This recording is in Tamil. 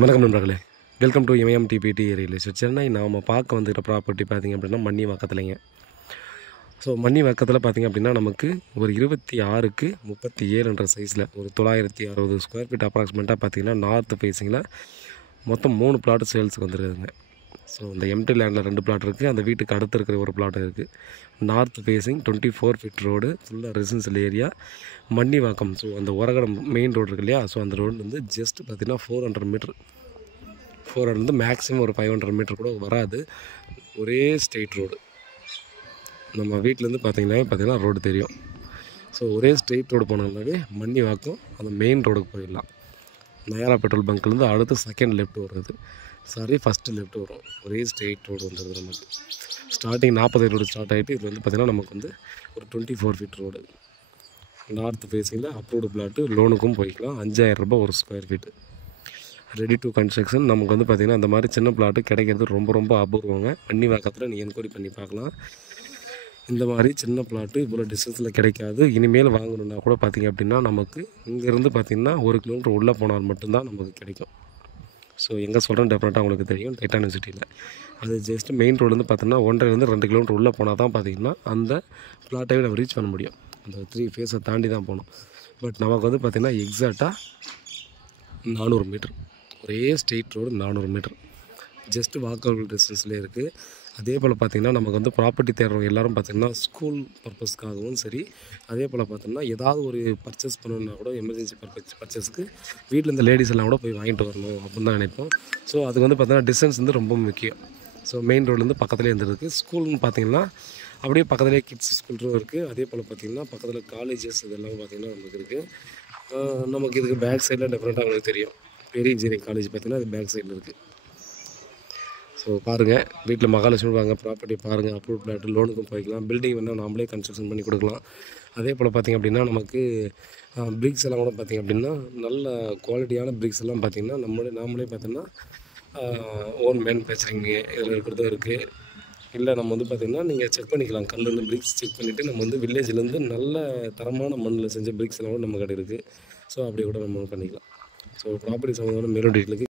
வணக்கம் நண்பர்களே, வெல்கம் டு எம்எம்டிபிடி ரியல் எஸ்டேட் சென்னை. நாம் பார்க்க வந்துக்கிற ப்ராப்பர்ட்டி பார்த்திங்க அப்படின்னா மன்னிவாக்கத்துலைங்க. ஸோ மன்னிவாக்கத்தில் பார்த்திங்க அப்படின்னா நமக்கு ஒரு 26க்கு 37 சைஸில் ஒரு 960 ஸ்கொயர் ஃபீட் அப்ராக்சிமேட்டாக பார்த்திங்கன்னா நார்த் ஃபேஸிங்கில் மொத்தம் 3 பிளாட் சேல்ஸுக்கு வந்துருக்குதுங்க. ஸோ இந்த எம்டி லேண்டில் 2 பிளாட் இருக்குது, அந்த வீட்டுக்கு அடுத்து இருக்கிற ஒரு பிளாட் இருக்குது. நார்த் ஃபேஸிங் 24 ஃபீட் ரோடு, ஃபுல்லாக ரெசிடென்ஷியல் ஏரியா, மன்னிவாக்கம். ஸோ அந்த உரகடம் மெயின் ரோடு இருக்கு இல்லையா, ஸோ அந்த ரோடு வந்து ஜஸ்ட் பார்த்திங்கன்னா 400 மீட்ரு, 400 வந்து மேக்ஸிமம் ஒரு 500 மீட்டர் கூட வராது. ஒரே ஸ்ட்ரெயிட் ரோடு. நம்ம வீட்டிலேருந்து பார்த்தீங்கன்னா ரோடு தெரியும். ஸோ ஒரே ஸ்ட்ரெயிட் ரோடு போனோம்னாவே மன்னிவாக்கம் அந்த மெயின் ரோடுக்கு போயிடலாம். நயாரா பெட்ரோல் பங்க்லேருந்து அடுத்து செகண்ட் லெஃப்ட் வருது, ஃபஸ்ட்டு லெஃப்ட் வரும். ஒரே ஸ்ட்ரெயிட் ரோடு வந்துடுது நமக்கு. ஸ்டார்டிங் 40 ரோடு ஸ்டார்ட் ஆகிட்டு இது வந்து பார்த்திங்கன்னா நமக்கு வந்து ஒரு 24 ஃபீட் ரோடு. நார்த் ஃபேஸிங்கில் அப்ரூவ்டு பிளாட்டு, லோனுக்கும் போய்க்கலாம். 5000 ரூபாய் ஒரு square feet. Ready to construction. நமக்கு வந்து பார்த்திங்கன்னா அந்த மாதிரி சின்ன பிளாட்டு கிடைக்கிறது ரொம்ப அபூர்வங்க. மன்னிவாக்கத்தில் நீங்கள் என்கொயரி பண்ணி பார்க்கலாம். இந்த மாதிரி சின்ன பிளாட்டு இவ்வளோ டிஸ்டன்ஸில் கிடைக்காது. இனிமேல் வாங்கணுன்னா கூட பார்த்திங்க அப்படின்னா நமக்கு இங்கேருந்து பார்த்திங்கன்னா 1 கிலோமீட்டர் உள்ளே போனால் மட்டும்தான் நமக்கு கிடைக்கும். ஸோ எங்கே சொல்கிறேன் டெஃபினட்டாக உங்களுக்கு தெரியும், டைட்டானியம் சிட்டியில். அது ஜஸ்ட் மெயின் ரோடுலேருந்து பார்த்தோன்னா 1.5 2 கிலோமீட்டர் உள்ளே போனால் தான் பார்த்திங்கன்னா அந்த பிளாட்டையும் நம்ம ரீச் பண்ண முடியும். அந்த 3 ஃபேஸை தாண்டி தான் போகணும். பட் நமக்கு வந்து பார்த்திங்கன்னா எக்ஸாக்டாக 400 மீட்டர், ஒரே straight road 400 metre, just walkable டிஸ்டன்ஸ்லேயே இருக்குது. அதே போல் பார்த்திங்கன்னா நமக்கு வந்து ப்ராப்பர்ட்டி தேடுறவங்க எல்லோரும் பார்த்திங்கன்னா ஸ்கூல் பர்பஸ்க்காகவும் சரி, அதே போல் பார்த்திங்கன்னா ஏதாவது ஒரு பர்ச்சேஸ் பண்ணணுன்னா கூட எமர்ஜென்சி பர்ச்சேஸுக்கு வீட்டில் இந்த லேடிஸ் எல்லாம் கூட போய் வாங்கிட்டு வரணும் அப்படின்னு தான் நினைப்போம். ஸோ அதுக்கு வந்து பார்த்திங்கன்னா டிஸ்டன்ஸ் வந்து ரொம்ப முக்கியம். ஸோ மெயின் ரோட்லேருந்து பக்கத்துலேயே இருந்துருக்கு. ஸ்கூல்னு பார்த்திங்கன்னா அப்படியே பக்கத்துலேயே கிட்ஸ் ஸ்கூலும் இருக்குது. அதே போல் பார்த்திங்கன்னா பக்கத்தில் காலேஜஸ் இதெல்லாம் பார்த்திங்கன்னா நமக்கு இருக்குது. நமக்கு இதுக்கு பேக் சைடில் டெஃபினட்டாக உங்களுக்கு தெரியும், பெரிய இன்ஜினியரிங் காலேஜ் பார்த்திங்கன்னா அது பேக் சைடில் இருக்குது. ஸோ பாருங்கள், வீட்டில் மகாலட்சுமி வாங்க ப்ராப்பர்ட்டி பாருங்கள். அப்ரூவ் பிளாட், லோனுக்கும் போய்க்கலாம். பில்டிங் வேணால் நாமளே கன்ஸ்ட்ரக்ஷன் பண்ணி கொடுக்கலாம். அதே போல் பார்த்திங்க அப்படின்னா நமக்கு பிரிக்ஸ் எல்லாம் கூட பார்த்திங்க அப்படின்னா நல்ல குவாலிட்டியான பிரிக்ஸ் எல்லாம் பார்த்திங்கன்னா நாமளே பார்த்திங்கன்னா ஓன் மேனுஃபேக்சரிங்கு இதில் இருக்கிறதும் இருக்குது. இல்லை நம்ம வந்து பார்த்திங்கன்னா நீங்கள் செக் பண்ணிக்கலாம், கல்லுன்னு பிரிக்ஸ் செக் பண்ணிவிட்டு நம்ம வந்து வில்லேஜ்லேருந்து நல்ல தரமான மண்ணில் செஞ்ச பிரிக்ஸ் எல்லாம் கூட நம்ம கடை இருக்குது. ஸோ அப்படி கூட நம்ம பண்ணிக்கலாம். ஸோ ப்ராப்பர்ட்டி சம்மந்தமான மேலும் டீட்டெயிலுக்கு